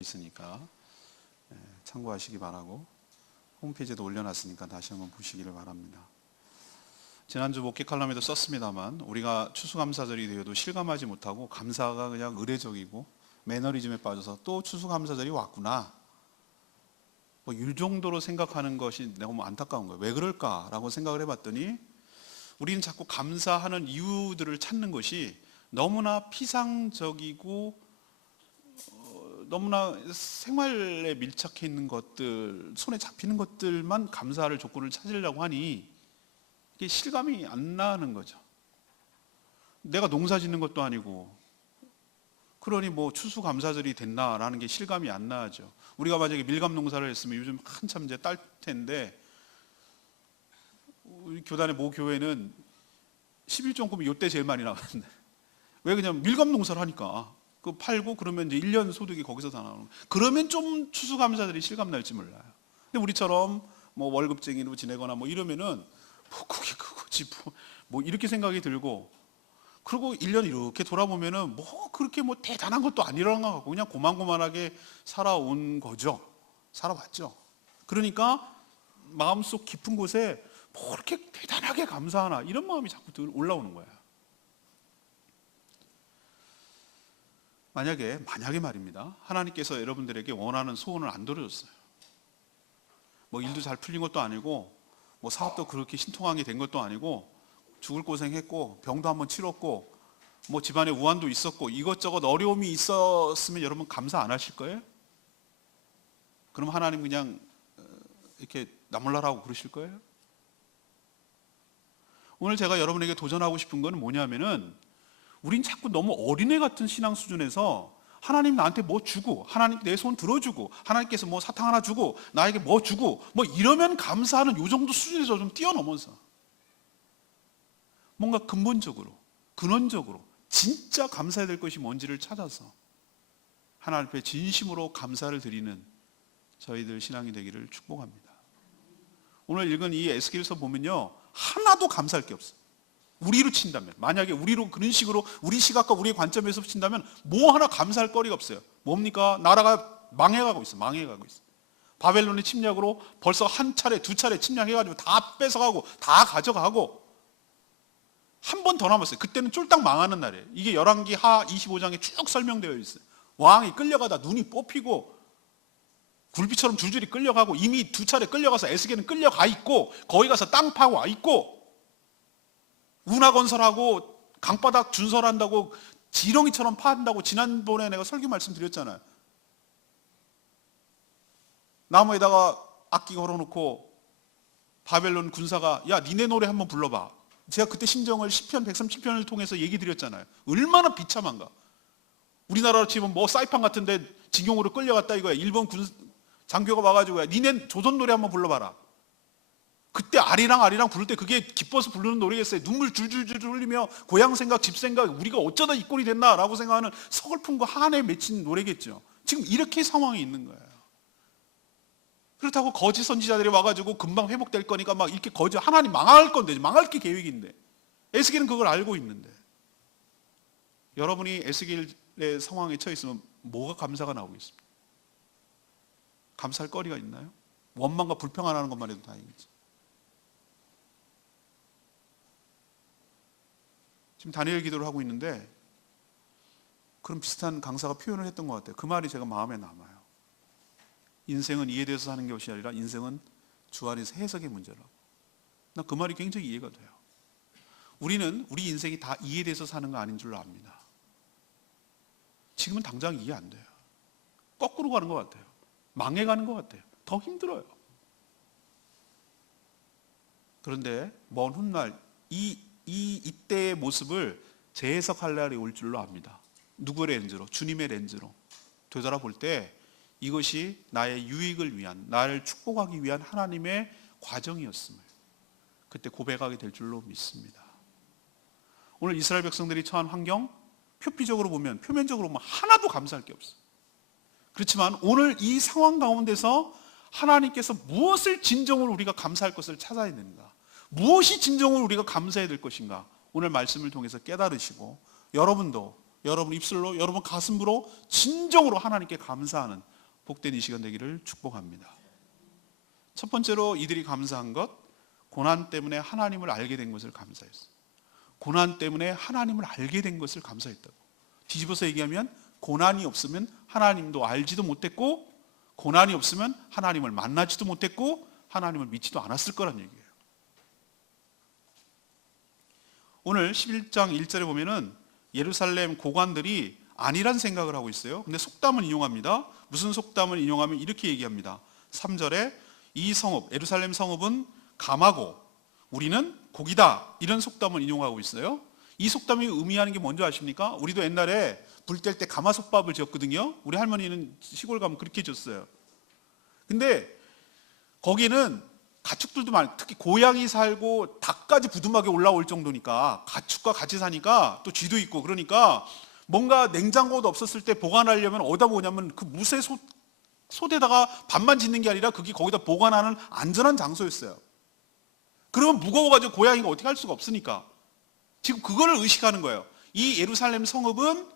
있으니까 참고하시기 바라고, 홈페이지에도 올려놨으니까 다시 한번 보시기를 바랍니다. 지난주 목회 칼럼에도 썼습니다만, 우리가 추수감사절이 되어도 실감하지 못하고 감사가 그냥 의례적이고 매너리즘에 빠져서 또 추수감사절이 왔구나, 뭐 이 정도로 생각하는 것이 너무 안타까운 거예요. 왜 그럴까라고 생각을 해봤더니, 우리는 자꾸 감사하는 이유들을 찾는 것이 너무나 피상적이고 너무나 생활에 밀착해 있는 것들, 손에 잡히는 것들만 감사할 조건을 찾으려고 하니 이게 실감이 안 나는 거죠. 내가 농사 짓는 것도 아니고, 그러니 뭐 추수감사절이 됐나라는 게 실감이 안 나죠. 우리가 만약에 밀감 농사를 했으면 요즘 한참 이제 딸 텐데, 우리 교단의 모 교회는 11종금이 요때 제일 많이 나가는데, 왜? 그냥 밀감 농사를 하니까 그 팔고 그러면 이제 1년 소득이 거기서 다 나오는 거예요. 그러면 좀 추수감사들이 실감 날지 몰라요. 근데 우리처럼 뭐 월급쟁이로 지내거나 뭐 이러면은 뭐 그게 그거지 뭐 이렇게 생각이 들고, 그리고 1년 이렇게 돌아보면은 뭐 그렇게 뭐 대단한 것도 아니라는 것 같고 그냥 고만고만하게 살아온 거죠. 살아왔죠. 그러니까 마음속 깊은 곳에 뭐 이렇게 대단하게 감사하나 이런 마음이 자꾸 올라오는 거예요. 만약에 말입니다, 하나님께서 여러분들에게 원하는 소원을 안 들어줬어요. 뭐 일도 잘 풀린 것도 아니고, 뭐 사업도 그렇게 신통하게 된 것도 아니고, 죽을 고생했고 병도 한번 치렀고, 뭐 집안에 우환도 있었고 이것저것 어려움이 있었으면 여러분 감사 안 하실 거예요? 그럼 하나님 그냥 이렇게 나몰라라고 그러실 거예요? 오늘 제가 여러분에게 도전하고 싶은 건 뭐냐면은, 우린 자꾸 너무 어린애 같은 신앙 수준에서 하나님 나한테 뭐 주고, 하나님 내 손 들어주고, 하나님께서 뭐 사탕 하나 주고, 나에게 뭐 주고, 뭐 이러면 감사하는 요 정도 수준에서 좀 뛰어넘어서 뭔가 근본적으로, 근원적으로 진짜 감사해야 될 것이 뭔지를 찾아서 하나님 앞에 진심으로 감사를 드리는 저희들 신앙이 되기를 축복합니다. 오늘 읽은 이 에스겔서 보면요, 하나도 감사할 게 없어요. 우리로 친다면, 만약에 우리로 그런 식으로 우리 시각과 우리의 관점에서 친다면 뭐 하나 감사할 거리가 없어요. 뭡니까? 나라가 망해가고 있어요. 바벨론의 침략으로 벌써 한 차례 두 차례 침략해가지고 다 뺏어가고 다 가져가고, 한 번 더 남았어요. 그때는 쫄딱 망하는 날이에요. 이게 열왕기 하 25장에 쭉 설명되어 있어요. 왕이 끌려가다 눈이 뽑히고 굴비처럼 줄줄이 끌려가고, 이미 두 차례 끌려가서 에스겔은 끌려가 있고, 거기 가서 땅 파고 와 있고, 운하 건설하고 강바닥 준설한다고 지렁이처럼 파한다고 지난번에 내가 설교 말씀드렸잖아요. 나무에다가 악기 걸어놓고 바벨론 군사가 야 니네 노래 한번 불러봐. 제가 그때 심정을 시편 137편을 통해서 얘기 드렸잖아요. 얼마나 비참한가. 우리나라로 치면 뭐 사이판 같은데 징용으로 끌려갔다 이거야. 일본 군 장교가 와가지고 야 니네 조선 노래 한번 불러봐라. 그때 아리랑 부를 때 그게 기뻐서 부르는 노래겠어요? 눈물 줄줄줄 흘리며 고향 생각, 집 생각, 우리가 어쩌다 이 꼴이 됐나라고 생각하는 서글픔과 한에 맺힌 노래겠죠. 지금 이렇게 상황이 있는 거예요. 그렇다고 거짓 선지자들이 와가지고 금방 회복될 거니까 막 이렇게 하나님 망할 건데, 망할 게 계획인데, 에스겔은 그걸 알고 있는데, 여러분이 에스겔의 상황에 처해 있으면 뭐가 감사가 나오고 있습니까? 감사할 거리가 있나요? 원망과 불평 안 하는 것만 해도 다행이지. 지금 다니엘 기도를 하고 있는데 그런 비슷한 강사가 표현을 했던 것 같아요. 그 말이 제가 마음에 남아요. 인생은 이해돼서 사는 것이 아니라 인생은 주 안에서 해석의 문제라고. 나 그 말이 굉장히 이해가 돼요. 우리는 우리 인생이 다 이해돼서 사는 거 아닌 줄 압니다. 지금은 당장 이해 안 돼요. 거꾸로 가는 것 같아요. 망해가는 것 같아요. 더 힘들어요. 그런데 먼 훗날 이때의 모습을 재해석할 날이 올 줄로 압니다. 누구의 렌즈로? 주님의 렌즈로 되돌아볼 때 이것이 나의 유익을 위한, 나를 축복하기 위한 하나님의 과정이었음을 그때 고백하게 될 줄로 믿습니다. 오늘 이스라엘 백성들이 처한 환경, 표면적으로 보면 하나도 감사할 게 없어요. 그렇지만 오늘 이 상황 가운데서 하나님께서 무엇을 진정으로 우리가 감사할 것을 찾아야 되는가, 무엇이 진정으로 우리가 감사해야 될 것인가, 오늘 말씀을 통해서 깨달으시고 여러분도 여러분 입술로, 여러분 가슴으로 진정으로 하나님께 감사하는 복된 이 시간 되기를 축복합니다. 첫 번째로 이들이 감사한 것, 고난 때문에 하나님을 알게 된 것을 감사했어요. 고난 때문에 하나님을 알게 된 것을 감사했다고. 뒤집어서 얘기하면 고난이 없으면 하나님도 알지도 못했고, 고난이 없으면 하나님을 만나지도 못했고, 하나님을 믿지도 않았을 거란 얘기예요. 오늘 11장 1절에 보면은 예루살렘 고관들이 아니란 생각을 하고 있어요. 근데 속담을 인용합니다. 무슨 속담을 인용하면 이렇게 얘기합니다. 3절에 이 성읍, 예루살렘 성읍은 감하고 우리는 고기다, 이런 속담을 인용하고 있어요. 이 속담이 의미하는 게 뭔지 아십니까? 우리도 옛날에 불 뗄 때 가마솥밥을 지었거든요. 우리 할머니는 시골 가면 그렇게 지었어요. 근데 거기는 가축들도 많고, 특히 고양이 살고 닭까지 부두막에 올라올 정도니까, 가축과 같이 사니까 또 쥐도 있고, 그러니까 뭔가 냉장고도 없었을 때 보관하려면 어디다 보냐면 그 무쇠 솥에다가 밥만 짓는 게 아니라 그게 거기다 보관하는 안전한 장소였어요. 그러면 무거워가지고 고양이가 어떻게 할 수가 없으니까 지금 그거를 의식하는 거예요. 이 예루살렘 성읍은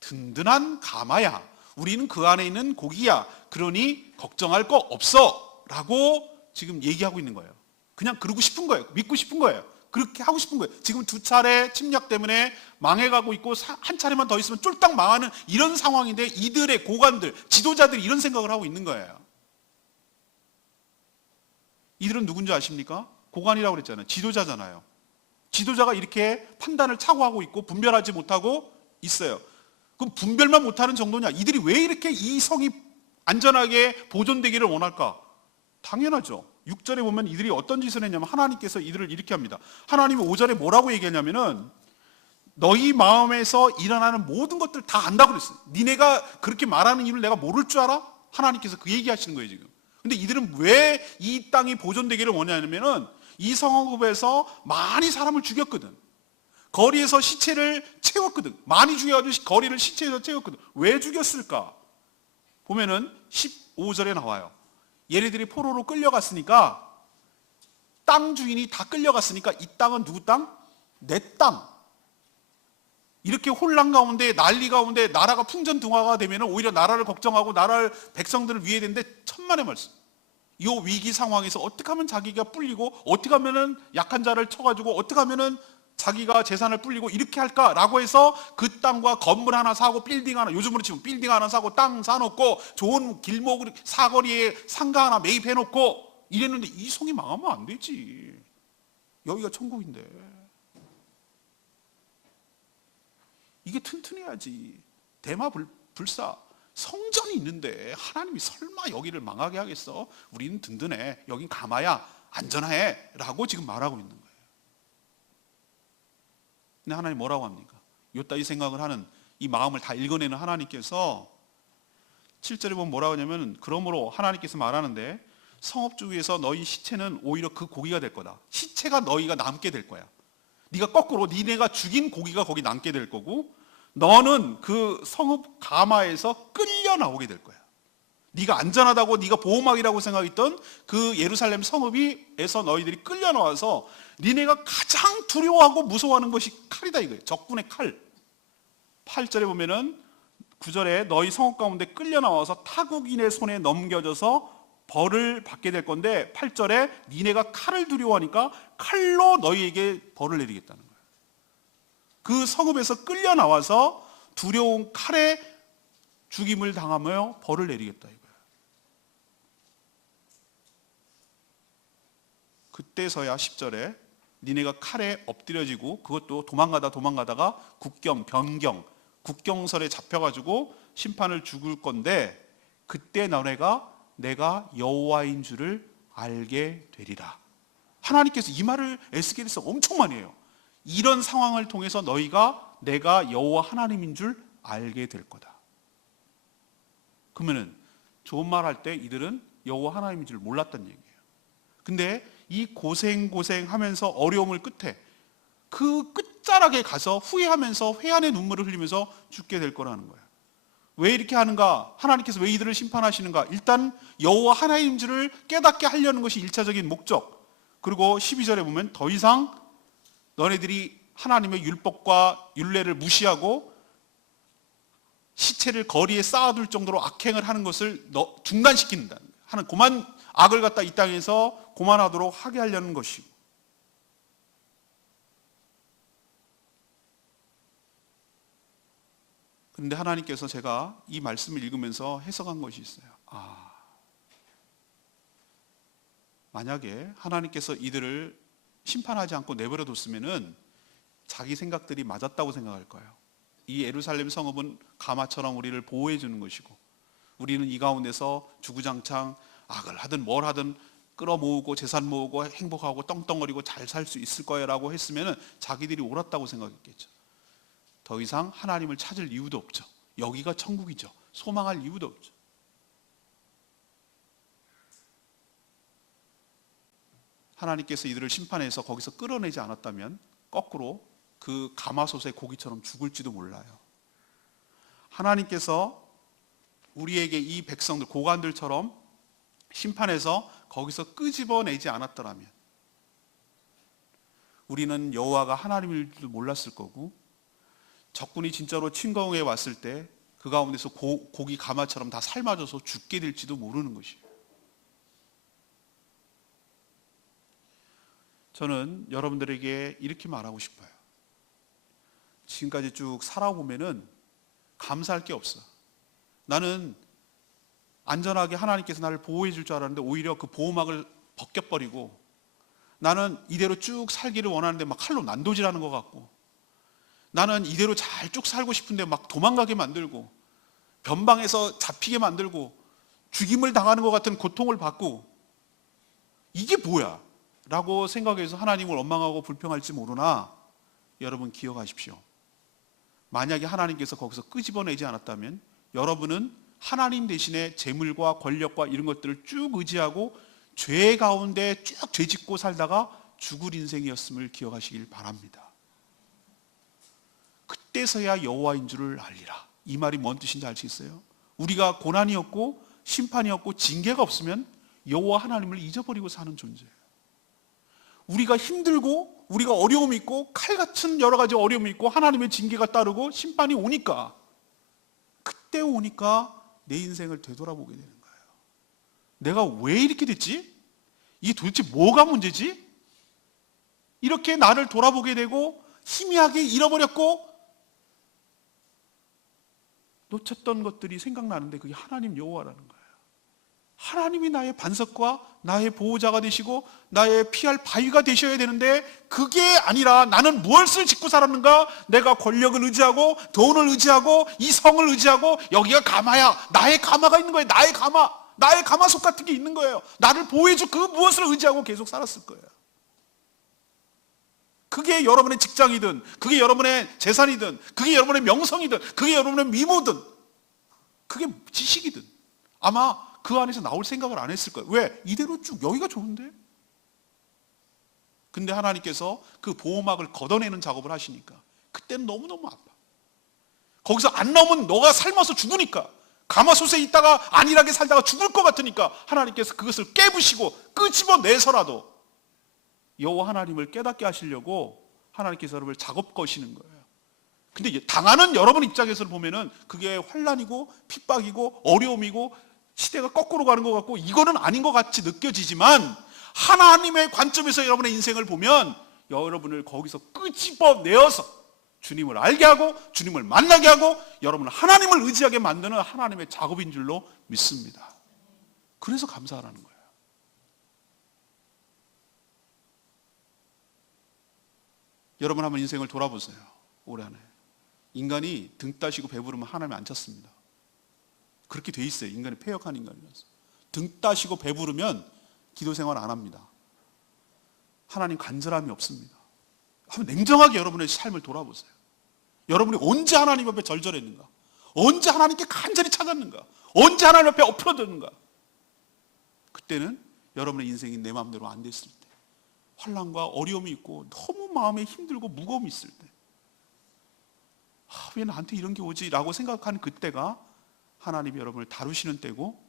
든든한 가마야, 우리는 그 안에 있는 고기야, 그러니 걱정할 거 없어 라고 지금 얘기하고 있는 거예요. 그냥 그러고 싶은 거예요. 믿고 싶은 거예요. 그렇게 하고 싶은 거예요. 지금 2차례 침략 때문에 망해가고 있고 한 차례만 더 있으면 쫄딱 망하는 이런 상황인데, 이들의 고관들, 지도자들이 이런 생각을 하고 있는 거예요. 이들은 누군지 아십니까? 고관이라고 그랬잖아요. 지도자잖아요. 지도자가 이렇게 판단을 착오하고 있고 분별하지 못하고 있어요. 그럼 분별만 못하는 정도냐? 이들이 왜 이렇게 이 성이 안전하게 보존되기를 원할까? 당연하죠. 6절에 보면 이들이 어떤 짓을 했냐면, 하나님께서 이들을 이렇게 합니다. 하나님이 5절에 뭐라고 얘기하냐면은, 너희 마음에서 일어나는 모든 것들 다 안다고 그랬어요. 니네가 그렇게 말하는 일을 내가 모를 줄 알아? 하나님께서 그 얘기하시는 거예요 지금. 근데 이들은 왜 이 땅이 보존되기를 원하냐면은, 이 성읍에서 많이 사람을 죽였거든. 거리에서 시체를 채웠거든. 많이 죽여가지고 거리를 시체에서 채웠거든. 왜 죽였을까? 보면은 15절에 나와요. 얘네들이 포로로 끌려갔으니까, 땅 주인이 다 끌려갔으니까 이 땅은 누구 땅? 내 땅. 이렇게 혼란 가운데, 난리 가운데 나라가 풍전등화가 되면 오히려 나라를 걱정하고 나라를, 백성들을 위해야 되는데, 천만의 말씀. 이 위기 상황에서 어떻게 하면 자기가 뿔리고, 어떻게 하면 약한 자를 쳐가지고, 어떻게 하면 자기가 재산을 불리고 이렇게 할까라고 해서 그 땅과 건물 하나 사고, 빌딩 하나, 요즘으로 치면 빌딩 하나 사고, 땅 사놓고, 좋은 길목 사거리에 상가 하나 매입해놓고 이랬는데, 이 성이 망하면 안 되지. 여기가 천국인데. 이게 튼튼해야지. 대마 불사 성전이 있는데 하나님이 설마 여기를 망하게 하겠어? 우리는 든든해, 여긴 가마야, 안전해 라고 지금 말하고 있는 거예요. 근데 하나님 뭐라고 합니까? 요따 이 생각을 하는, 이 마음을 다 읽어내는 하나님께서 7절에 보면 뭐라고 하냐면, 그러므로 하나님께서 말하는데, 성읍 주위에서 너희 시체는 오히려 그 고기가 될 거다. 시체가 너희가 남게 될 거야. 네가 거꾸로 니네가 죽인 고기가 거기 남게 될 거고, 너는 그 성읍 가마에서 끌려 나오게 될 거야. 네가 안전하다고, 네가 보호막이라고 생각했던 그 예루살렘 성읍에서 너희들이 끌려 나와서 니네가 가장 두려워하고 무서워하는 것이 칼이다 이거예요. 적군의 칼. 8절에 보면은, 9절에 너희 성읍 가운데 끌려 나와서 타국인의 손에 넘겨져서 벌을 받게 될 건데, 8절에 니네가 칼을 두려워하니까 칼로 너희에게 벌을 내리겠다는 거예요. 그 성읍에서 끌려 나와서 두려운 칼에 죽임을 당하며 벌을 내리겠다 이거예요. 그때서야 10절에 니네가 칼에 엎드려지고, 그것도 도망가다가 국경설에 잡혀가지고 심판을 죽을 건데, 그때 너네가 내가 여호와인 줄을 알게 되리라. 하나님께서 이 말을 에스겔에서 엄청 많이 해요. 이런 상황을 통해서 너희가 내가 여호와 하나님인 줄 알게 될 거다. 그러면은 좋은 말 할 때 이들은 여호와 하나님인 줄 몰랐단 얘기예요. 근데 이 고생하면서 어려움을 끝에 그 끝자락에 가서 후회하면서 회한의 눈물을 흘리면서 죽게 될 거라는 거예요. 왜 이렇게 하는가? 하나님께서 왜 이들을 심판하시는가? 일단 여호와 하나님인 줄을 깨닫게 하려는 것이 1차적인 목적. 그리고 12절에 보면, 더 이상 너네들이 하나님의 율법과 율례를 무시하고 시체를 거리에 쌓아둘 정도로 악행을 하는 것을 중단시킨다 하는 고만 악을 갖다 이 땅에서 고만하도록 하게 하려는 것이고, 그런데 하나님께서 제가 이 말씀을 읽으면서 해석한 것이 있어요. 만약에 하나님께서 이들을 심판하지 않고 내버려 뒀으면은 자기 생각들이 맞았다고 생각할 거예요. 이 예루살렘 성읍은 가마처럼 우리를 보호해 주는 것이고, 우리는 이 가운데서 주구장창 악을 하든 뭘 하든 끌어모으고 재산 모으고 행복하고 떵떵거리고 잘 살 수 있을 거야라고 했으면은 자기들이 옳았다고 생각했겠죠. 더 이상 하나님을 찾을 이유도 없죠. 여기가 천국이죠. 소망할 이유도 없죠. 하나님께서 이들을 심판해서 거기서 끌어내지 않았다면 거꾸로 그 가마솥의 고기처럼 죽을지도 몰라요. 하나님께서 우리에게 이 백성들, 고관들처럼 심판해서 거기서 끄집어내지 않았더라면 우리는 여호와가 하나님일 줄도 몰랐을 거고, 적군이 진짜로 침공해 왔을 때 그 가운데서 고기 가마처럼 다 삶아져서 죽게 될지도 모르는 것이에요. 저는 여러분들에게 이렇게 말하고 싶어요. 지금까지 쭉 살아보면은 감사할 게 없어. 나는 안전하게 하나님께서 나를 보호해 줄 줄 알았는데 오히려 그 보호막을 벗겨버리고, 나는 이대로 쭉 살기를 원하는데 막 칼로 난도질하는 것 같고, 나는 이대로 잘 쭉 살고 싶은데 막 도망가게 만들고, 변방에서 잡히게 만들고, 죽임을 당하는 것 같은 고통을 받고, 이게 뭐야? 라고 생각해서 하나님을 원망하고 불평할지 모르나, 여러분 기억하십시오. 만약에 하나님께서 거기서 끄집어내지 않았다면 여러분은 하나님 대신에 재물과 권력과 이런 것들을 쭉 의지하고 죄 가운데 쭉 죄짓고 살다가 죽을 인생이었음을 기억하시길 바랍니다. 그때서야 여호와인 줄을 알리라. 이 말이 뭔 뜻인지 알 수 있어요? 우리가 고난이었고 심판이었고 징계가 없으면 여호와 하나님을 잊어버리고 사는 존재예요. 우리가 힘들고 우리가 어려움이 있고 칼같은 여러 가지 어려움이 있고 하나님의 징계가 따르고 심판이 오니까, 그때 오니까 내 인생을 되돌아보게 되는 거예요. 내가 왜 이렇게 됐지? 이게 도대체 뭐가 문제지? 이렇게 나를 돌아보게 되고 희미하게 잃어버렸고 놓쳤던 것들이 생각나는데 그게 하나님 여호와라는 거예요. 하나님이 나의 반석과 나의 보호자가 되시고 나의 피할 바위가 되셔야 되는데 그게 아니라 나는 무엇을 짓고 살았는가? 내가 권력을 의지하고 돈을 의지하고 이 성을 의지하고, 여기가 가마야. 나의 가마가 있는 거예요. 나의 가마. 나의 가마솥 같은 게 있는 거예요. 나를 보호해줄 그 무엇을 의지하고 계속 살았을 거예요. 그게 여러분의 직장이든, 그게 여러분의 재산이든, 그게 여러분의 명성이든, 그게 여러분의 미모든, 그게 지식이든 아마 그 안에서 나올 생각을 안 했을 거예요. 왜? 이대로 쭉 여기가 좋은데? 근데 하나님께서 그 보호막을 걷어내는 작업을 하시니까 그때는 너무너무 아파. 거기서 안 나오면 너가 삶아서 죽으니까, 가마솥에 있다가 안일하게 살다가 죽을 것 같으니까 하나님께서 그것을 깨부시고 끄집어내서라도 여호와 하나님을 깨닫게 하시려고 하나님께서 여러분을 작업 거시는 거예요. 근데 당하는 여러분 입장에서 보면은 그게 환난이고 핍박이고 어려움이고 시대가 거꾸로 가는 것 같고 이거는 아닌 것 같이 느껴지지만, 하나님의 관점에서 여러분의 인생을 보면 여러분을 거기서 끄집어내어서 주님을 알게 하고 주님을 만나게 하고 여러분을 하나님을 의지하게 만드는 하나님의 작업인 줄로 믿습니다. 그래서 감사하라는 거예요. 여러분 한번 인생을 돌아보세요. 올해 안에 인간이 등 따시고 배부르면 하나님 안 찾습니다. 그렇게 돼 있어요. 인간이 패역한 인간이라서. 등 따시고 배부르면 기도 생활 안 합니다. 하나님 간절함이 없습니다. 한번 냉정하게 여러분의 삶을 돌아보세요. 여러분이 언제 하나님 앞에 절절했는가? 언제 하나님께 간절히 찾았는가? 언제 하나님 앞에 엎어졌는가? 그때는 여러분의 인생이 내 마음대로 안 됐을 때, 환난과 어려움이 있고 너무 마음에 힘들고 무거움이 있을 때, 왜 나한테 이런 게 오지? 라고 생각하는 그때가 하나님이 여러분을 다루시는 때고,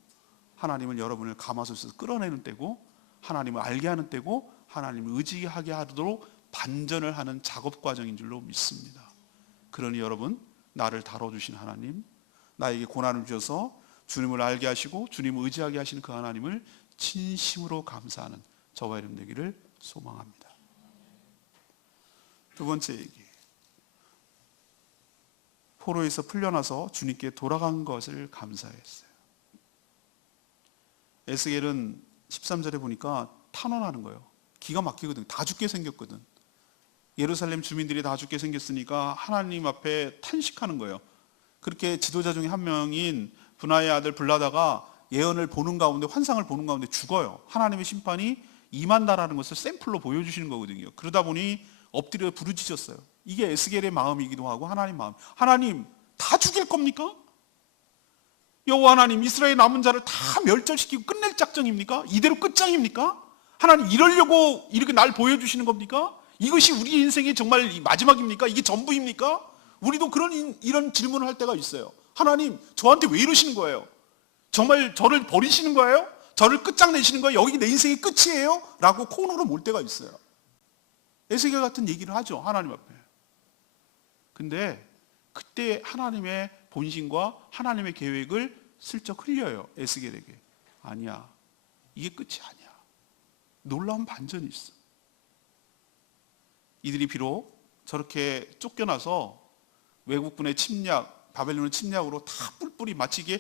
하나님은 여러분을 가마솥에서 끌어내는 때고, 하나님을 알게 하는 때고, 하나님을 의지하게 하도록 반전을 하는 작업 과정인 줄로 믿습니다. 그러니 여러분, 나를 다뤄주신 하나님, 나에게 고난을 주셔서 주님을 알게 하시고 주님을 의지하게 하시는 그 하나님을 진심으로 감사하는 저와 여러분 되기를 소망합니다. 두 번째 얘기, 포로에서 풀려나서 주님께 돌아간 것을 감사했어요. 에스겔은 13절에 보니까 탄원하는 거예요. 기가 막히거든. 다 죽게 생겼거든. 예루살렘 주민들이 다 죽게 생겼으니까 하나님 앞에 탄식하는 거예요. 그렇게 지도자 중에 한 명인 분하의 아들 블라다가 예언을 보는 가운데, 환상을 보는 가운데 죽어요. 하나님의 심판이 임한다라는 것을 샘플로 보여주시는 거거든요. 그러다 보니 엎드려 부르짖었어요. 이게 에스겔의 마음이기도 하고 하나님 마음. 하나님 다 죽일 겁니까? 여호와 하나님, 이스라엘 남은 자를 다 멸절시키고 끝낼 작정입니까? 이대로 끝장입니까? 하나님 이러려고 이렇게 날 보여주시는 겁니까? 이것이 우리 인생의 정말 마지막입니까? 이게 전부입니까? 우리도 이런 질문을 할 때가 있어요. 하나님 저한테 왜 이러시는 거예요? 정말 저를 버리시는 거예요? 저를 끝장내시는 거예요? 여기 내 인생의 끝이에요? 라고 코너로 몰 때가 있어요. 에스겔 같은 얘기를 하죠, 하나님 앞에. 근데 그때 하나님의 본심과 하나님의 계획을 슬쩍 흘려요, 에스겔에게. 아니야, 이게 끝이 아니야. 놀라운 반전이 있어. 이들이 비록 저렇게 쫓겨나서 외국군의 침략, 바벨론의 침략으로 다 뿔뿔이 마치 이게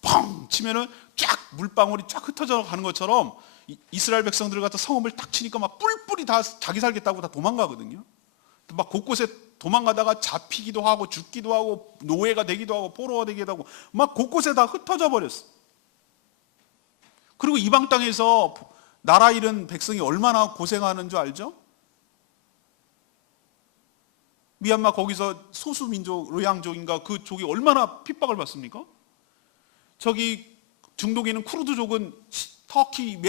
펑 치면은 쫙 물방울이 쫙 흩어져 가는 것처럼 이스라엘 백성들을 갖다 성읍을 딱 치니까 막 뿔뿔이 다 자기 살겠다고 다 도망가거든요. 막 곳곳에 도망가다가 잡히기도 하고 죽기도 하고 노예가 되기도 하고 포로가 되기도 하고 막 곳곳에 다 흩어져 버렸어. 그리고 이방 땅에서 나라 잃은 백성이 얼마나 고생하는 줄 알죠? 미얀마 거기서 소수민족 로양족인가 그 족이 얼마나 핍박을 받습니까? 저기 중동에 있는 쿠르드족은 터키,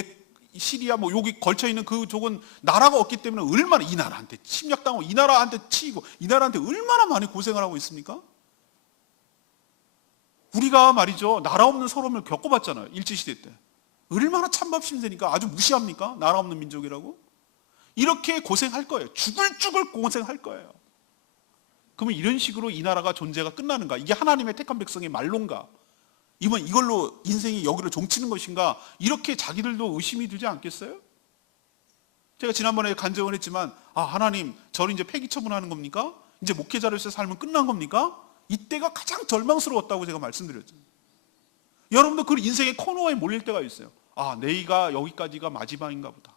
시리아 뭐 여기 걸쳐 있는 그 족은 나라가 없기 때문에 얼마나 이 나라한테 침략당하고 이 나라한테 치이고 이 나라한테 얼마나 많이 고생을 하고 있습니까? 우리가 말이죠, 나라 없는 서름을 겪어봤잖아요. 일제시대 때 얼마나 찬밥심세니까. 아주 무시합니까? 나라 없는 민족이라고? 이렇게 고생할 거예요. 죽을 고생할 거예요. 그러면 이런 식으로 이 나라가 존재가 끝나는가? 이게 하나님의 택한 백성의 말론가? 이번 이걸로 인생이 여기로 종치는 것인가? 이렇게 자기들도 의심이 들지 않겠어요? 제가 지난번에 간증을 했지만, 하나님 저를 이제 폐기 처분하는 겁니까? 이제 목회자로서 삶은 끝난 겁니까? 이때가 가장 절망스러웠다고 제가 말씀드렸죠. 여러분도 그 인생의 코너에 몰릴 때가 있어요. 내가 여기까지가 마지막인가 보다.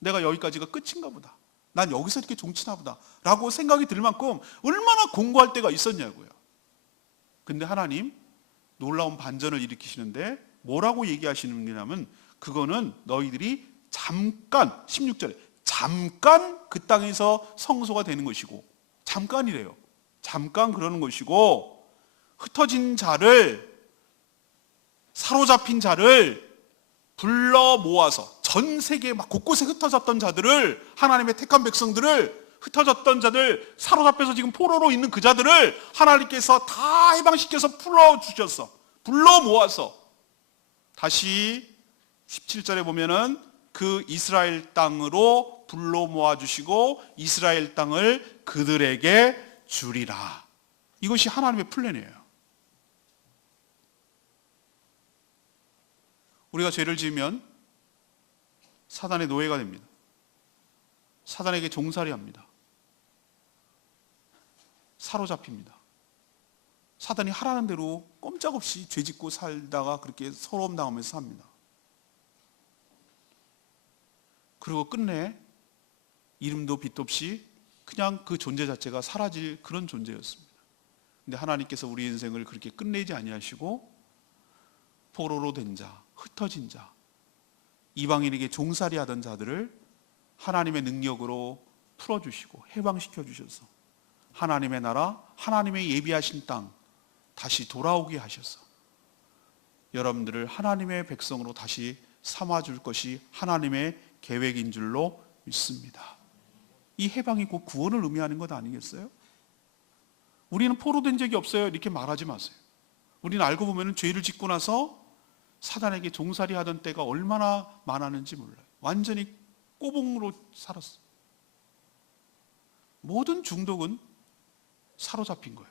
내가 여기까지가 끝인가 보다. 난 여기서 이렇게 종치나 보다 라고 생각이 들 만큼 얼마나 공고할 때가 있었냐고요. 근데 하나님 놀라운 반전을 일으키시는데 뭐라고 얘기하시느냐면, 그거는 너희들이 잠깐, 16절에 잠깐 그 땅에서 성소가 되는 것이고, 잠깐이래요. 잠깐 그러는 것이고, 흩어진 자를, 사로잡힌 자를 불러 모아서 전 세계 막 곳곳에 흩어졌던 자들을, 하나님의 택한 백성들을, 흩어졌던 자들, 사로잡혀서 지금 포로로 있는 그 자들을 하나님께서 다 해방시켜서 풀어주셨어. 불러 모아서 다시 17절에 보면은 그 이스라엘 땅으로 불러 모아주시고 이스라엘 땅을 그들에게 주리라. 이것이 하나님의 플랜이에요. 우리가 죄를 지으면 사단의 노예가 됩니다. 사단에게 종살이 합니다. 사로잡힙니다. 사단이 하라는 대로 꼼짝없이 죄짓고 살다가 그렇게 서러움 당하면서 삽니다. 그리고 끝내 이름도 빛도 없이 그냥 그 존재 자체가 사라질 그런 존재였습니다. 근데 하나님께서 우리 인생을 그렇게 끝내지 아니하시고 포로로 된 자, 흩어진 자, 이방인에게 종살이 하던 자들을 하나님의 능력으로 풀어주시고 해방시켜 주셔서 하나님의 나라, 하나님의 예비하신 땅 다시 돌아오게 하셔서 여러분들을 하나님의 백성으로 다시 삼아줄 것이 하나님의 계획인 줄로 믿습니다. 이 해방이 곧 구원을 의미하는 것 아니겠어요? 우리는 포로된 적이 없어요 이렇게 말하지 마세요. 우리는 알고 보면 죄를 짓고 나서 사단에게 종살이 하던 때가 얼마나 많았는지 몰라요. 완전히 꼬봉으로 살았어요. 모든 중독은 사로잡힌 거예요.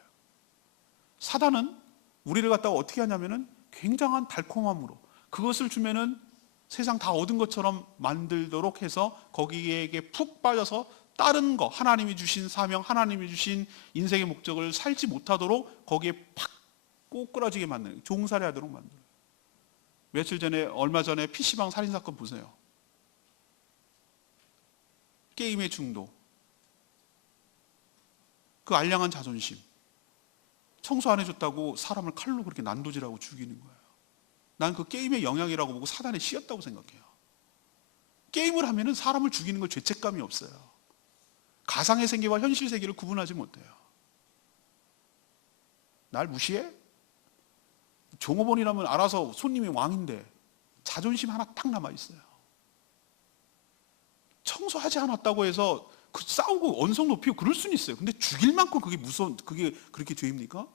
사단은 우리를 갖다가 어떻게 하냐면은 굉장한 달콤함으로 그것을 주면은 세상 다 얻은 것처럼 만들도록 해서 거기에게 푹 빠져서 다른 거, 하나님이 주신 사명, 하나님이 주신 인생의 목적을 살지 못하도록 거기에 팍 꼬꾸라지게 만드는, 종살이하도록 만드는. 얼마 전에 PC방 살인사건 보세요. 게임의 중독, 그 알량한 자존심, 청소 안 해줬다고 사람을 칼로 그렇게 난도질하고 죽이는 거예요. 난 그 게임의 영향이라고 보고 사단에 씌었다고 생각해요. 게임을 하면은 사람을 죽이는 걸 죄책감이 없어요. 가상의 세계와 현실 세계를 구분하지 못해요. 날 무시해? 종업원이라면 알아서 손님이 왕인데 자존심 하나 딱 남아있어요. 청소하지 않았다고 해서 싸우고 언성 높이고 그럴 수는 있어요. 근데 죽일 만큼 그게 그게 그렇게 죄입니까?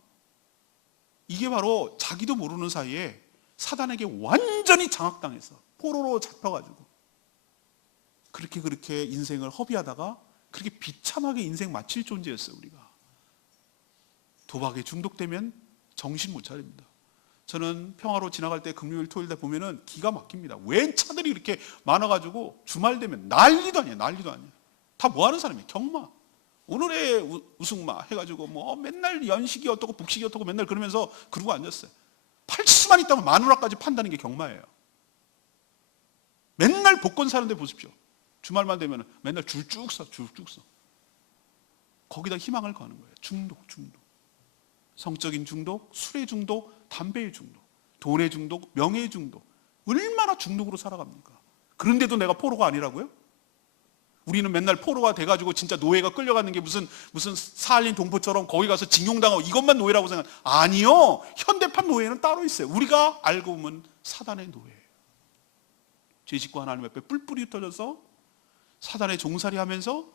이게 바로 자기도 모르는 사이에 사단에게 완전히 장악당해서 포로로 잡혀가지고 그렇게 인생을 허비하다가 그렇게 비참하게 인생 마칠 존재였어요. 우리가 도박에 중독되면 정신 못 차립니다. 저는 평화로 지나갈 때 금요일 토요일 때 보면은 기가 막힙니다. 웬 차들이 이렇게 많아가지고 주말 되면 난리도 아니에요. 다 뭐 하는 사람이에요? 경마, 오늘의 우승마 해가지고 뭐 맨날 연식이 어떻고 북식이 어떻고 맨날 그러면서 그러고 앉았어요. 80만 있다면 마누라까지 판다는 게 경마예요. 맨날 복권 사는데 보십시오. 주말만 되면 맨날 줄 쭉 서. 거기다 희망을 거는 거예요. 중독. 성적인 중독, 술의 중독, 담배의 중독, 돈의 중독, 명예의 중독. 얼마나 중독으로 살아갑니까? 그런데도 내가 포로가 아니라고요? 우리는 맨날 포로가 돼가지고 진짜 노예가 끌려가는 게 무슨 사할린 동포처럼 거기 가서 징용당하고 이것만 노예라고 생각. 아니요. 현대판 노예는 따로 있어요. 우리가 알고 보면 사단의 노예예요. 죄짓고 하나님 앞에 뿔뿔이 흩어져서 사단의 종살이 하면서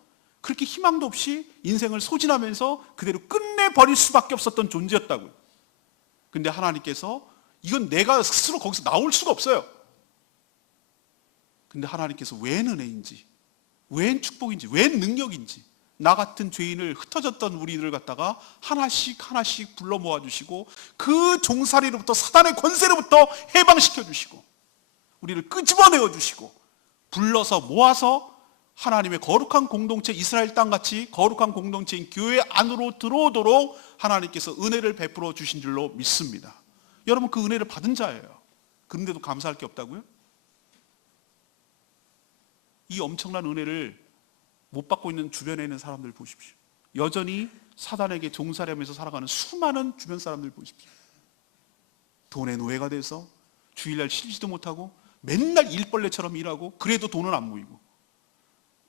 그렇게 희망도 없이 인생을 소진하면서 그대로 끝내버릴 수밖에 없었던 존재였다고요. 근데 하나님께서 이건 내가 스스로 거기서 나올 수가 없어요. 근데 하나님께서 웬 은혜인지, 웬 축복인지, 웬 능력인지 나 같은 죄인을 흩어졌던 우리들을 갖다가 하나씩 불러 모아주시고 그 종살이로부터 사단의 권세로부터 해방시켜 주시고 우리를 끄집어내어 주시고 불러서 모아서 하나님의 거룩한 공동체, 이스라엘 땅같이 거룩한 공동체인 교회 안으로 들어오도록 하나님께서 은혜를 베풀어 주신 줄로 믿습니다. 여러분 그 은혜를 받은 자예요. 그런데도 감사할 게 없다고요? 이 엄청난 은혜를 못 받고 있는 주변에 있는 사람들 보십시오. 여전히 사단에게 종살이하면서 살아가는 수많은 주변 사람들 보십시오. 돈의 노예가 돼서 주일날 쉬지도 못하고 맨날 일벌레처럼 일하고 그래도 돈은 안 모이고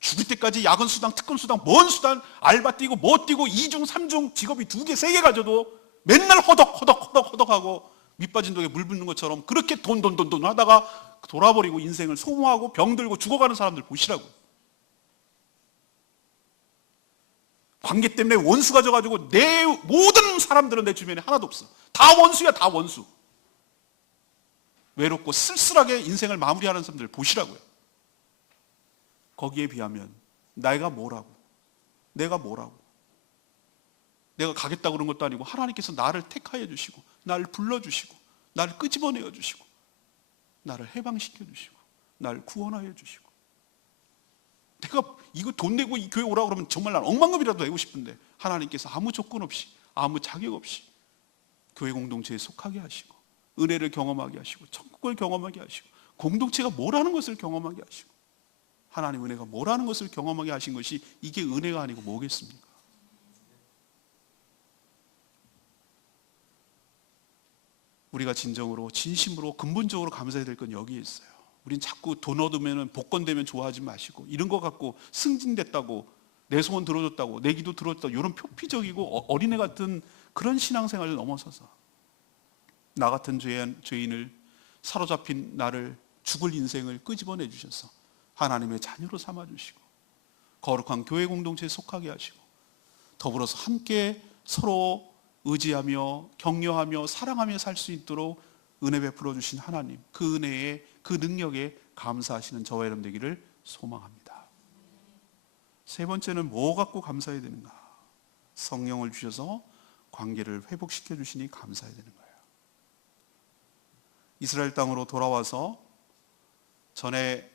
죽을 때까지 야근 수당, 특근 수당, 뭔 수당, 알바 뛰고 뭐 뛰고 2중, 3중 직업이 2개, 3개 가져도 맨날 허덕하고 밑빠진 독에 물 붓는 것처럼 그렇게 돈 하다가 돌아버리고 인생을 소모하고 병들고 죽어가는 사람들 보시라고. 관계 때문에 원수가 져가지고 내 모든 사람들은 내 주변에 하나도 없어. 다 원수야, 다 원수. 외롭고 쓸쓸하게 인생을 마무리하는 사람들 보시라고요. 거기에 비하면 내가 뭐라고? 내가 가겠다고 그런 것도 아니고 하나님께서 나를 택하여 주시고 나를 불러주시고 나를 끄집어내어 주시고 나를 해방시켜 주시고 나를 구원하여 주시고 내가 이거 돈 내고 이 교회 오라고 그러면 정말 난 억만금이라도 내고 싶은데 하나님께서 아무 조건 없이 아무 자격 없이 교회 공동체에 속하게 하시고 은혜를 경험하게 하시고 천국을 경험하게 하시고 공동체가 뭐라는 것을 경험하게 하시고 하나님 은혜가 뭐라는 것을 경험하게 하신 것이 이게 은혜가 아니고 뭐겠습니까? 우리가 진심으로 근본적으로 감사해야 될 건 여기에 있어요. 우린 자꾸 돈 얻으면 복권 되면 좋아하지 마시고 이런 거 갖고 승진됐다고 내 소원 들어줬다고 내 기도 들어줬다고 이런 표피적이고 어린애 같은 그런 신앙생활을 넘어서서 나 같은 죄인을 사로잡힌 나를 죽을 인생을 끄집어내 주셔서 하나님의 자녀로 삼아주시고 거룩한 교회 공동체에 속하게 하시고 더불어서 함께 서로 의지하며 격려하며 사랑하며 살 수 있도록 은혜 베풀어 주신 하나님, 그 은혜에 그 능력에 감사하시는 저와 여러분 되기를 소망합니다. 세 번째는 뭐 갖고 감사해야 되는가? 성령을 주셔서 관계를 회복시켜 주시니 감사해야 되는 거예요. 이스라엘 땅으로 돌아와서 전에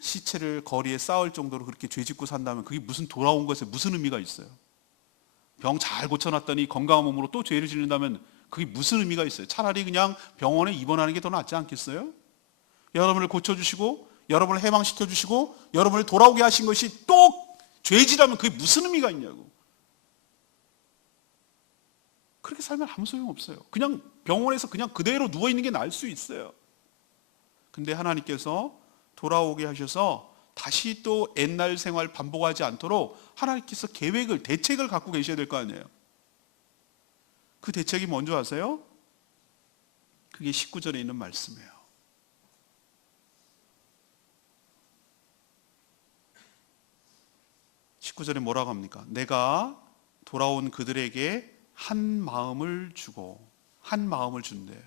시체를 거리에 쌓을 정도로 그렇게 죄짓고 산다면 그게 무슨 돌아온 것에 무슨 의미가 있어요? 병 잘 고쳐놨더니 건강한 몸으로 또 죄를 짓는다면 그게 무슨 의미가 있어요? 차라리 그냥 병원에 입원하는 게 더 낫지 않겠어요? 여러분을 고쳐주시고 여러분을 해방시켜주시고 여러분을 돌아오게 하신 것이 또 죄지라면 그게 무슨 의미가 있냐고. 그렇게 살면 아무 소용없어요. 그냥 병원에서 그냥 그대로 누워있는 게 나을 수 있어요. 근데 하나님께서 돌아오게 하셔서 다시 또 옛날 생활 반복하지 않도록 하나님께서 계획을, 대책을 갖고 계셔야 될 거 아니에요. 그 대책이 뭔지 아세요? 그게 19절에 있는 말씀이에요. 19절에 뭐라고 합니까? 내가 돌아온 그들에게 한 마음을 주고, 한 마음을 준대요.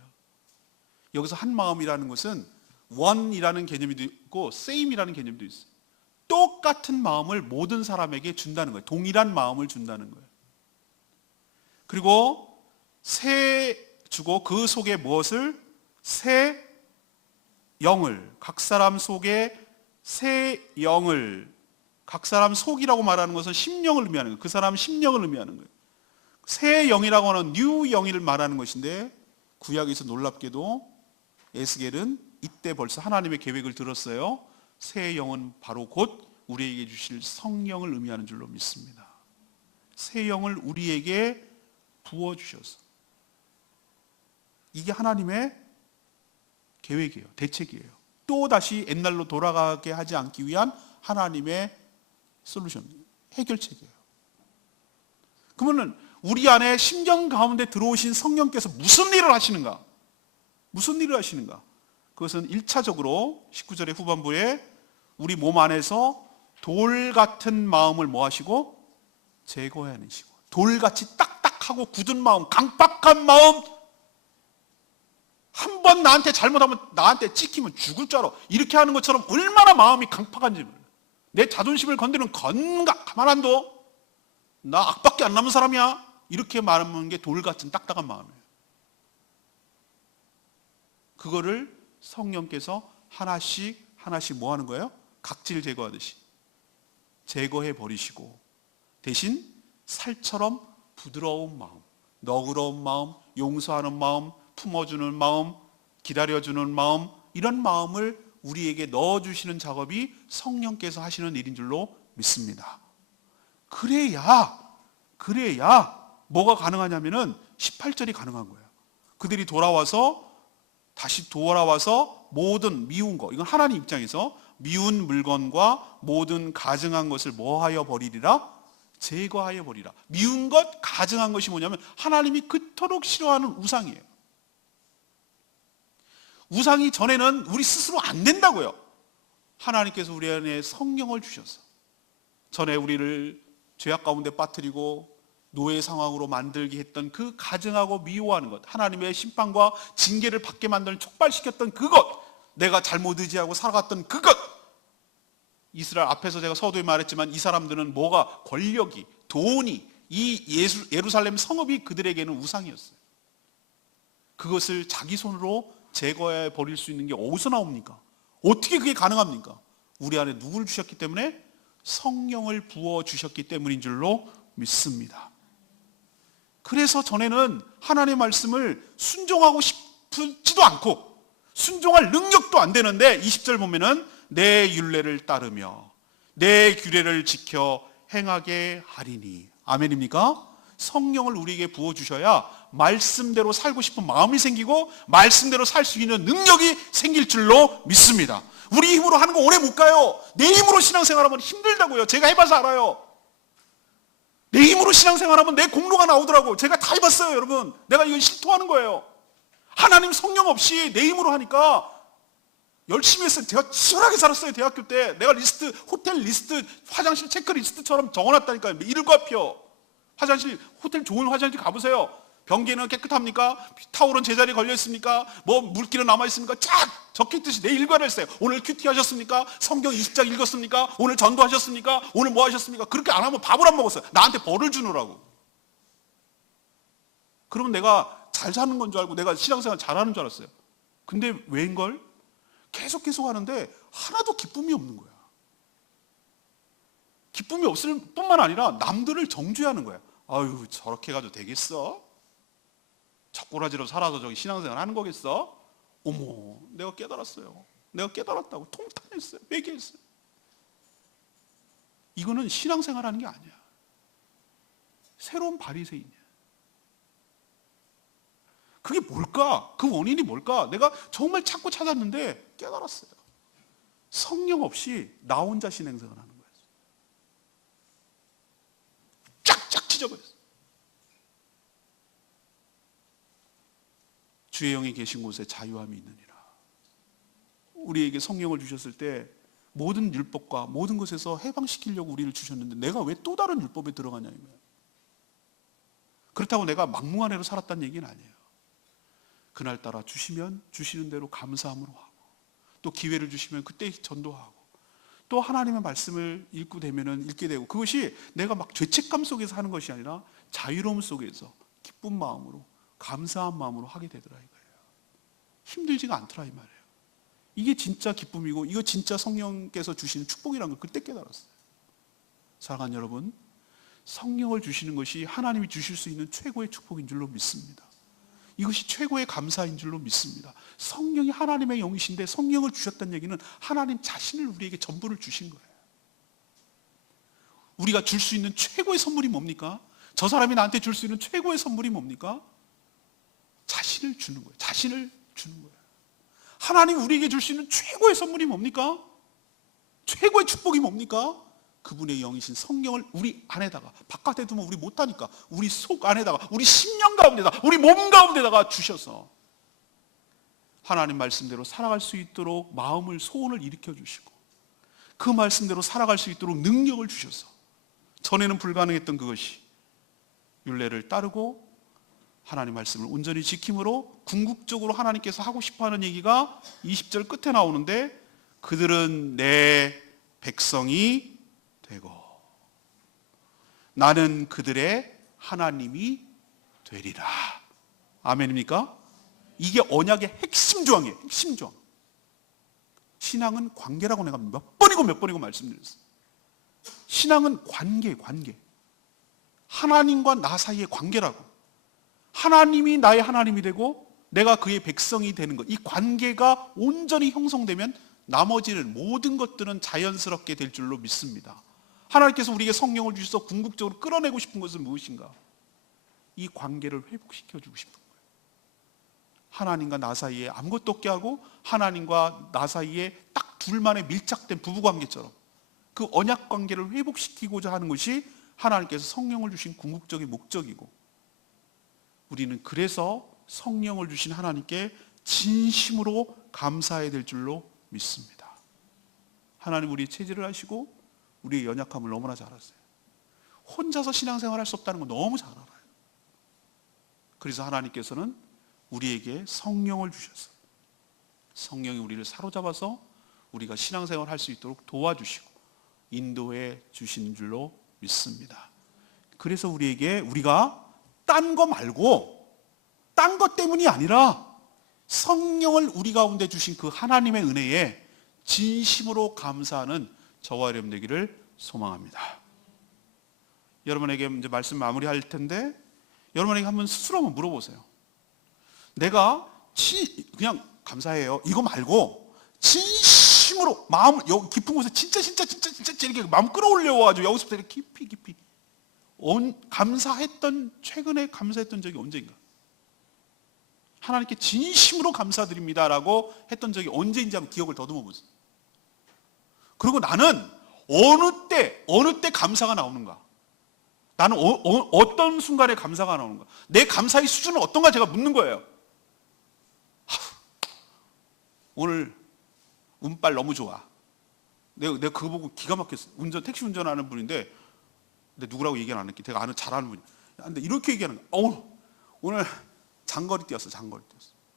여기서 한 마음이라는 것은 one이라는 개념도 있고 same이라는 개념도 있어요. 똑같은 마음을 모든 사람에게 준다는 거예요. 동일한 마음을 준다는 거예요. 그리고 새 주고 그 속에 무엇을? 새 영을, 각 사람 속에 새 영을, 각 사람 속이라고 말하는 것은 심령을 의미하는 거예요. 그 사람 심령을 의미하는 거예요. 새 영이라고 하는 뉴 영을 말하는 것인데, 구약에서 놀랍게도 에스겔은 이때 벌써 하나님의 계획을 들었어요. 새 영은 바로 곧 우리에게 주실 성령을 의미하는 줄로 믿습니다. 새 영을 우리에게 부어주셔서, 이게 하나님의 계획이에요. 대책이에요. 또 다시 옛날로 돌아가게 하지 않기 위한 하나님의 솔루션, 해결책이에요. 그러면 우리 안에 심령 가운데 들어오신 성령께서 무슨 일을 하시는가? 무슨 일을 하시는가? 그것은 1차적으로 19절의 후반부에 우리 몸 안에서 돌 같은 마음을 뭐 하시고? 제거해내시고, 돌같이 딱딱하고 굳은 마음, 강팍한 마음, 한 번 나한테 잘못하면 나한테 찍히면 죽을 줄 알아, 이렇게 하는 것처럼 얼마나 마음이 강팍한지 몰라요. 내 자존심을 건드리는 가만 안 둬? 나 악밖에 안 남은 사람이야? 이렇게 말하는 게 돌같은 딱딱한 마음이에요. 그거를 성령께서 하나씩 하나씩 뭐 하는 거예요? 각질 제거하듯이 제거해 버리시고, 대신 살처럼 부드러운 마음, 너그러운 마음, 용서하는 마음, 품어주는 마음, 기다려주는 마음, 이런 마음을 우리에게 넣어주시는 작업이 성령께서 하시는 일인 줄로 믿습니다. 그래야 뭐가 가능하냐면은 18절이 가능한 거예요. 그들이 다시 돌아와서 모든 미운 거, 이건 하나님 입장에서 미운 물건과 모든 가증한 것을 뭐하여 버리리라? 제거하여 버리라. 미운 것, 가증한 것이 뭐냐면 하나님이 그토록 싫어하는 우상이에요. 우상이 전에는 우리 스스로 안 된다고요. 하나님께서 우리 안에 성령을 주셔서 전에 우리를 죄악 가운데 빠뜨리고 노예 상황으로 만들게 했던 그 가증하고 미워하는 것, 하나님의 심판과 징계를 받게 만드는 촉발시켰던 그것, 내가 잘못 의지하고 살아갔던 그것, 이스라엘 앞에서 제가 서두에 말했지만 이 사람들은 뭐가, 권력이, 돈이, 이 예루살렘 성읍이 그들에게는 우상이었어요. 그것을 자기 손으로 제거해 버릴 수 있는 게 어디서 나옵니까? 어떻게 그게 가능합니까? 우리 안에 누구를 주셨기 때문에? 성령을 부어주셨기 때문인 줄로 믿습니다. 그래서 전에는 하나님의 말씀을 순종하고 싶지도 않고 순종할 능력도 안 되는데 20절 보면은 내 율례를 따르며 내 규례를 지켜 행하게 하리니. 아멘입니까? 성령을 우리에게 부어주셔야 말씀대로 살고 싶은 마음이 생기고 말씀대로 살 수 있는 능력이 생길 줄로 믿습니다. 우리 힘으로 하는 거 오래 못 가요. 내 힘으로 신앙생활하면 힘들다고요. 제가 해봐서 알아요. 내 힘으로 신앙생활하면 내 공로가 나오더라고. 제가 다 해봤어요, 여러분. 내가 이건 실토하는 거예요. 하나님 성령 없이 내 힘으로 하니까 열심히 했어요. 제가 치열하게 살았어요. 대학교 때 내가 리스트, 호텔 리스트, 화장실 체크리스트처럼 적어놨다니까요. 일과표. 화장실, 호텔 좋은 화장실 가보세요. 변기는 깨끗합니까? 타올은 제자리에 걸려있습니까? 뭐 물기는 남아있습니까? 쫙 적혀있듯이 내 일과를 했어요. 오늘 큐티 하셨습니까? 성경 20장 읽었습니까? 오늘 전도하셨습니까? 오늘 뭐 하셨습니까? 그렇게 안 하면 밥을 안 먹었어요. 나한테 벌을 주느라고. 그러면 내가 잘 사는 건 줄 알고 내가 신앙생활 잘하는 줄 알았어요. 근데 웬걸? 계속 하는데 하나도 기쁨이 없는 거야. 기쁨이 없을 뿐만 아니라 남들을 정죄하는 거야. 아유, 저렇게 가도 되겠어? 젓고라지로 살아서 저기 신앙생활 하는 거겠어? 어머, 내가 깨달았어요. 내가 깨달았다고 통탄했어요. 회개했어요. 이거는 신앙생활 하는 게 아니야. 새로운 바리새인이야. 그게 뭘까? 그 원인이 뭘까? 내가 정말 찾고 찾았는데 깨달았어요. 성령 없이 나 혼자 신앙생활 하는 거예요. 쫙쫙 찢어버렸어. 주의 영이 계신 곳에 자유함이 있느니라. 우리에게 성령을 주셨을 때 모든 율법과 모든 것에서 해방시키려고 우리를 주셨는데 내가 왜 또 다른 율법에 들어가냐 이거야. 그렇다고 내가 막무가내로 살았다는 얘기는 아니에요. 그날따라 주시면 주시는 대로 감사함으로 하고, 또 기회를 주시면 그때 전도하고, 또 하나님의 말씀을 읽게 되고, 그것이 내가 막 죄책감 속에서 하는 것이 아니라 자유로움 속에서 기쁜 마음으로, 감사한 마음으로 하게 되더라 이거예요. 힘들지가 않더라 이 말이에요. 이게 진짜 기쁨이고, 이거 진짜 성령께서 주시는 축복이라는 걸 그때 깨달았어요. 사랑하는 여러분, 성령을 주시는 것이 하나님이 주실 수 있는 최고의 축복인 줄로 믿습니다. 이것이 최고의 감사인 줄로 믿습니다. 성령이 하나님의 영이신데 성령을 주셨다는 얘기는 하나님 자신을 우리에게 전부를 주신 거예요. 우리가 줄 수 있는 최고의 선물이 뭡니까? 저 사람이 나한테 줄 수 있는 최고의 선물이 뭡니까? 자신을 주는 거예요. 자신을 주는 거예요. 하나님 우리에게 줄 수 있는 최고의 선물이 뭡니까? 최고의 축복이 뭡니까? 그분의 영이신 성령을 우리 안에다가, 바깥에 두면 우리 못하니까 우리 속 안에다가, 우리 심령 가운데다가, 우리 몸 가운데다가 주셔서 하나님 말씀대로 살아갈 수 있도록 마음을, 소원을 일으켜 주시고, 그 말씀대로 살아갈 수 있도록 능력을 주셔서, 전에는 불가능했던 그것이 율례를 따르고 하나님 말씀을 온전히 지킴으로 궁극적으로 하나님께서 하고 싶어하는 얘기가 20절 끝에 나오는데, 그들은 내 백성이 되고 나는 그들의 하나님이 되리라. 아멘입니까? 이게 언약의 핵심 조항이에요. 핵심 조항. 신앙은 관계라고 내가 몇 번이고 말씀드렸어요. 신앙은 관계. 하나님과 나 사이의 관계라고. 하나님이 나의 하나님이 되고 내가 그의 백성이 되는 것, 이 관계가 온전히 형성되면 나머지는 모든 것들은 자연스럽게 될 줄로 믿습니다. 하나님께서 우리에게 성령을 주셔서 궁극적으로 끌어내고 싶은 것은 무엇인가? 이 관계를 회복시켜 주고 싶은 거예요. 하나님과 나 사이에 아무것도 없게 하고 하나님과 나 사이에 딱 둘만의 밀착된 부부관계처럼 그 언약 관계를 회복시키고자 하는 것이 하나님께서 성령을 주신 궁극적인 목적이고, 우리는 그래서 성령을 주신 하나님께 진심으로 감사해야 될 줄로 믿습니다. 하나님 우리의 체질을 아시고 우리의 연약함을 너무나 잘 아세요. 혼자서 신앙생활 할 수 없다는 거 너무 잘 알아요. 그래서 하나님께서는 우리에게 성령을 주셔서 성령이 우리를 사로잡아서 우리가 신앙생활 할 수 있도록 도와주시고 인도해 주시는 줄로 믿습니다. 그래서 우리가 딴 거 말고, 딴 것 때문이 아니라 성령을 우리 가운데 주신 그 하나님의 은혜에 진심으로 감사하는 저와 여러분 되기를 소망합니다. 여러분에게 이제 말씀 마무리할 텐데, 여러분에게 한번 스스로 한번 물어보세요. 내가 그냥 감사해요 이거 말고 진심으로 마음을 여기 깊은 곳에 진짜 이렇게 마음 끌어올려가지고 여기서부터 이렇게 깊이 최근에 감사했던 적이 언제인가? 하나님께 진심으로 감사드립니다라고 했던 적이 언제인지 한번 기억을 더듬어 보세요. 그리고 나는 어느 때 감사가 나오는가? 나는 어떤 순간에 감사가 나오는가? 내 감사의 수준은 어떤가 제가 묻는 거예요. 오늘 운빨 너무 좋아. 내가 그거 보고 기가 막혔어. 택시 운전하는 분인데, 근데 누구라고 얘기는 안 했기, 제가 잘하는 분이야. 근데 이렇게 얘기하는 거야. 오늘 장거리 뛰었어.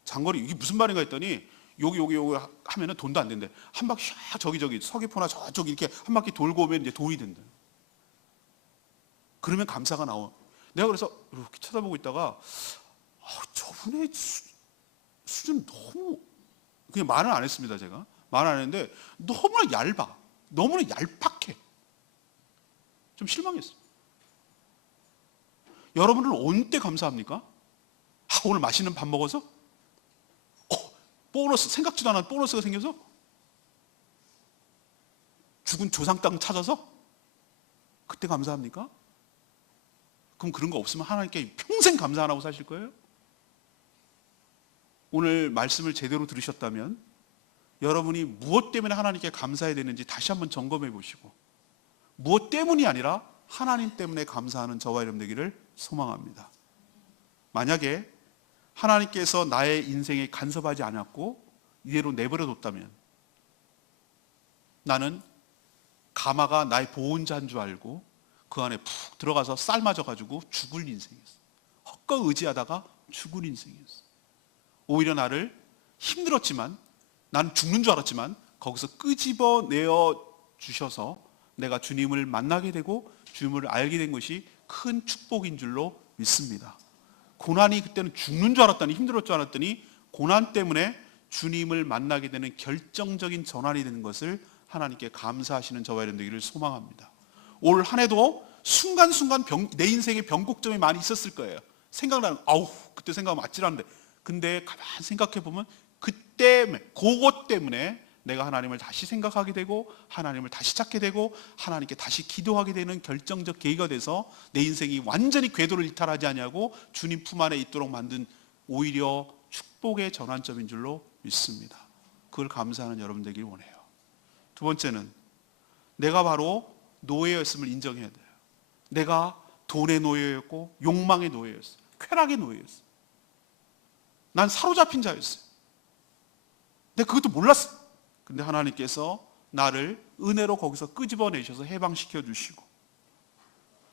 장거리 이게 무슨 말인가 했더니 여기 하면은 돈도 안 된대. 한 바퀴 저기 서귀포나 저쪽 이렇게 한 바퀴 돌고 오면 이제 돈이 된대. 그러면 감사가 나와. 내가 그래서 이렇게 쳐다보고 있다가 저분의 수준 너무 그냥 말은 안 했습니다. 제가 말은 안 했는데 너무나 얇아, 너무나 얄팍해. 좀 실망했어요. 여러분은 어느 때 감사합니까? 오늘 맛있는 밥 먹어서? 보너스, 생각지도 않은 보너스가 생겨서? 죽은 조상 땅 찾아서? 그때 감사합니까? 그럼 그런 거 없으면 하나님께 평생 감사 안 하고 사실 거예요? 오늘 말씀을 제대로 들으셨다면 여러분이 무엇 때문에 하나님께 감사해야 되는지 다시 한번 점검해 보시고, 무엇 때문이 아니라 하나님 때문에 감사하는 저와 여러분 되기를 소망합니다. 만약에 하나님께서 나의 인생에 간섭하지 않았고 이대로 내버려 뒀다면 나는 가마가 나의 보호자인 줄 알고 그 안에 푹 들어가서 삶아져가지고 죽을 인생이었어. 헛거 의지하다가 죽을 인생이었어. 오히려 나를 힘들었지만, 나는 죽는 줄 알았지만 거기서 끄집어내어 주셔서 내가 주님을 만나게 되고 주님을 알게 된 것이 큰 축복인 줄로 믿습니다. 고난이, 그때는 죽는 줄 알았더니, 힘들었을 줄 알았더니 고난 때문에 주님을 만나게 되는 결정적인 전환이 되는 것을 하나님께 감사하시는 저와 여러분 되기를 소망합니다. 올 한 해도 순간순간 내 인생에 변곡점이 많이 있었을 거예요. 생각나는, 그때 생각하면 아찔한데, 근데 가만히 생각해 보면 그것 때문에 내가 하나님을 다시 생각하게 되고 하나님을 다시 찾게 되고 하나님께 다시 기도하게 되는 결정적 계기가 돼서 내 인생이 완전히 궤도를 이탈하지 아니하고 주님 품 안에 있도록 만든 오히려 축복의 전환점인 줄로 믿습니다. 그걸 감사하는 여러분 되길 원해요. 두 번째는 내가 바로 노예였음을 인정해야 돼요. 내가 돈의 노예였고 욕망의 노예였어요. 쾌락의 노예였어요. 난 사로잡힌 자였어요. 내가 그것도 몰랐어. 근데 하나님께서 나를 은혜로 거기서 끄집어내셔서 해방시켜 주시고,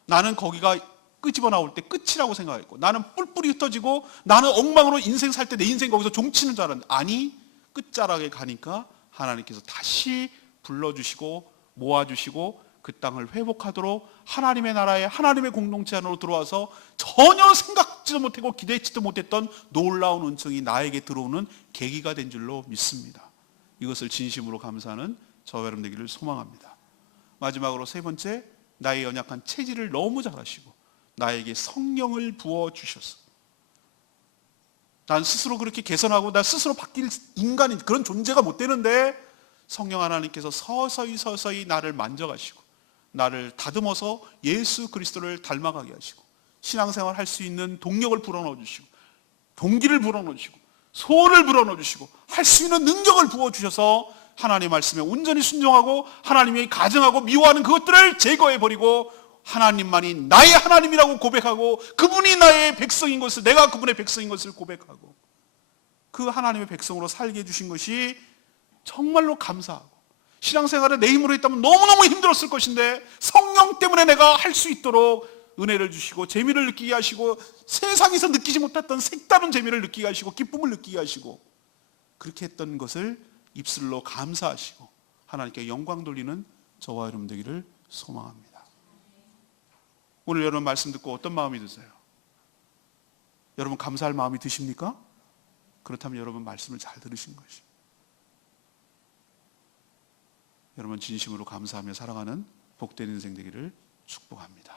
나는 거기가 끄집어 나올 때 끝이라고 생각했고, 나는 뿔뿔이 흩어지고 나는 엉망으로 인생 살 때 내 인생 거기서 종치는 줄 알았는데, 아니, 끝자락에 가니까 하나님께서 다시 불러주시고 모아주시고 그 땅을 회복하도록 하나님의 나라에, 하나님의 공동체 안으로 들어와서 전혀 생각지도 못하고 기대치도 못했던 놀라운 은총이 나에게 들어오는 계기가 된 줄로 믿습니다. 이것을 진심으로 감사하는 저와 여러분 되기를 소망합니다. 마지막으로 세 번째, 나의 연약한 체질을 너무 잘 아시고 나에게 성령을 부어주셔서, 난 스스로 그렇게 개선하고 나 스스로 바뀔 인간인 그런 존재가 못 되는데 성령 하나님께서 서서히 나를 만져가시고 나를 다듬어서 예수 그리스도를 닮아가게 하시고 신앙생활 할 수 있는 동력을 불어넣어 주시고 동기를 불어넣어 주시고 소원을 불어넣어 주시고 할 수 있는 능력을 부어주셔서 하나님의 말씀에 온전히 순종하고 하나님이 가증하고 미워하는 그것들을 제거해버리고 하나님만이 나의 하나님이라고 고백하고 그분이 나의 백성인 것을, 내가 그분의 백성인 것을 고백하고 그 하나님의 백성으로 살게 해주신 것이 정말로 감사하고, 신앙생활을 내 힘으로 했다면 너무너무 힘들었을 것인데 성령 때문에 내가 할 수 있도록 은혜를 주시고 재미를 느끼게 하시고 세상에서 느끼지 못했던 색다른 재미를 느끼게 하시고 기쁨을 느끼게 하시고, 그렇게 했던 것을 입술로 감사하시고 하나님께 영광 돌리는 저와 여러분 되기를 소망합니다. 오늘 여러분 말씀 듣고 어떤 마음이 드세요? 여러분 감사할 마음이 드십니까? 그렇다면 여러분 말씀을 잘 들으신 것이, 여러분 진심으로 감사하며 살아가는 복된 인생 되기를 축복합니다.